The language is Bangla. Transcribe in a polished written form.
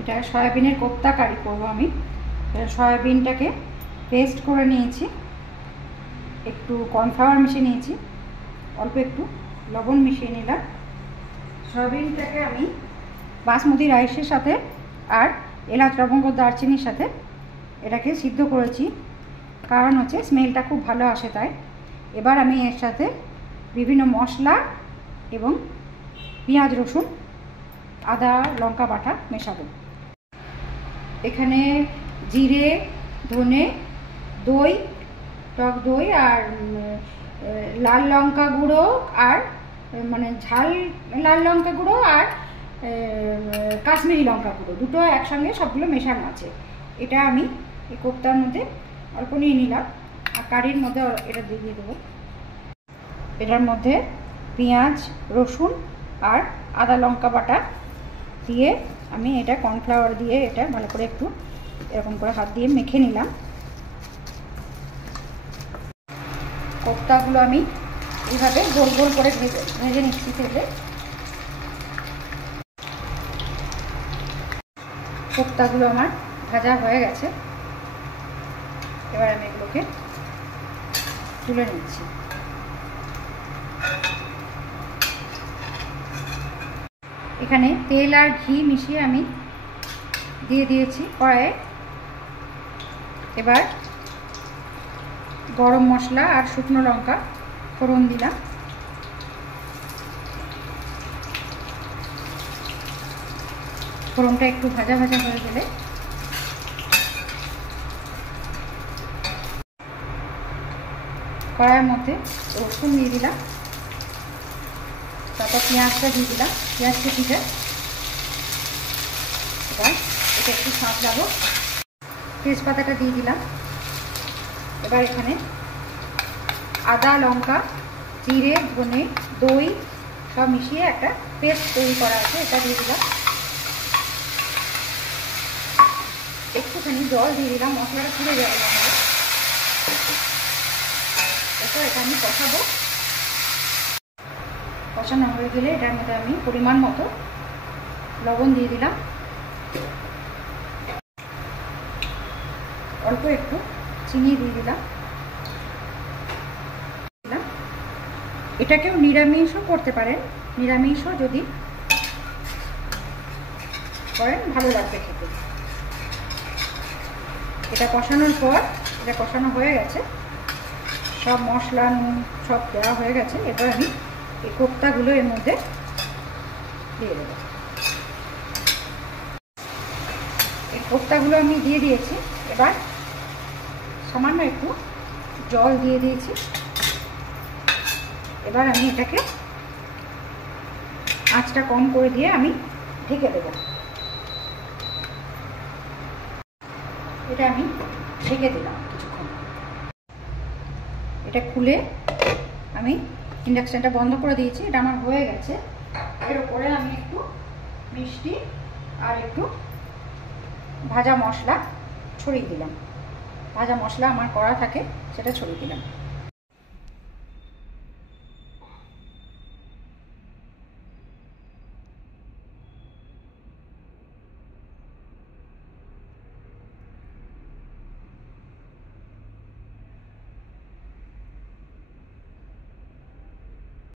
এটা সয়াবিনের কোপ্তা কারি করবো আমি। সয়াবিনটাকে পেস্ট করে নিয়েছি, একটু কর্নফ্লাওয়ার মিশিয়ে নিয়েছি, অল্প একটু লবণ মিশিয়ে নিলাম। সয়াবিনটাকে আমি বাসমতি রাইসের সাথে আর এলাচ লবঙ্গ দারচিনির সাথে এটাকে সিদ্ধ করেছি, কারণ হচ্ছে স্মেলটা খুব ভালো আসে তাই। এবার আমি এর সাথে বিভিন্ন মশলা এবং পেঁয়াজ রসুন আদা লঙ্কা বাটা মেশাবো। এখানে জিরে ধনে দই টক দই আর লাল লঙ্কা গুঁড়ো আর মানে ঝাল লাল লঙ্কা গুঁড়ো আর কাশ্মীরি লঙ্কা গুঁড়ো দুটো একসঙ্গে সবগুলো মেশানো আছে। এটা আমি এই কোপ্তার মধ্যে অল্প নিয়ে নিলাম আর কারির মধ্যে এটা দিয়ে দেবো। এটার মধ্যে পেঁয়াজ রসুন আর আদা লঙ্কা বাটা দিয়ে আমি এটা কর্নফ্লাওয়ার দিয়ে এটা ভালো করে একটু এরকম করে হাত দিয়ে মেখে নিলাম। কোপ্তাগুলো আমি এইভাবে গোল গোল করে ভেজে নিচ্ছি তেলে। কোপ্তাগুলো আমার ভাজা হয়ে গেছে, এবার আমি এগুলোকে তুলে নিচ্ছি। এখানে তেল আর ঘি মিশিয়ে আমি দিয়ে দিয়েছি কড়াইয়ে। এবার গরম মশলা আর শুকনো লঙ্কা ফোড়ন দিলাম। ফোড়নটা একটু ভাজা ভাজা হয়ে গেলে কড়াইয়ের মধ্যে রসুন দিয়ে দিলাম, তারপর পেঁয়াজটা দিয়ে দিলাম, পেঁয়াজ কুচিটা। এবার এটা একটু সাঁতলাবো, তেজপাতাটা দিয়ে দিলাম। এবার এখানে আদা লঙ্কা জিরে ধনে দই সব মিশিয়ে একটা পেস্ট তৈরি করা আছে, এটা দিয়ে দিলাম। একটুখানি জল দিয়ে দিলাম, মশলাটা পুড়ে যাবে না হলে। এরপর এটা আমি কষাবো। কষানো হয়ে গেলে এটার মধ্যে আমি পরিমাণ মতো লবণ দিয়ে দিলাম, অল্প একটু চিনি দিয়ে দিলাম। এটাকেও নিরামিষও করতে পারেন, নিরামিষও যদি করেন ভালো লাগবে খেতে। এটা কষানোর পর এটা কষানো হয়ে গেছে, সব মশলা নুন সব দেওয়া হয়ে গেছে। এবার আমি এই কোপ্তাগুলো এর মধ্যে দিয়ে দেবো। এই কোপ্তাগুলো আমি দিয়ে দিয়েছি। এবার সামান্য একটু জল দিয়ে দিয়েছি। এবার আমি এটাকে আঁচটা কম করে দিয়ে আমি ঢেকে দেব। এটা আমি ঢেকে দিলাম কিছুক্ষণ। এটা খুলে আমি ইন্ডাকশনটা বন্ধ করে দিয়েছি। এটা আমার হয়ে গেছে। এর উপরে আমি একটু মিষ্টি আর একটু ভাজা মশলা ছড়িয়ে দিলাম। ভাজা মশলা আমার করা থাকে সেটা ছড়িয়ে দিলাম।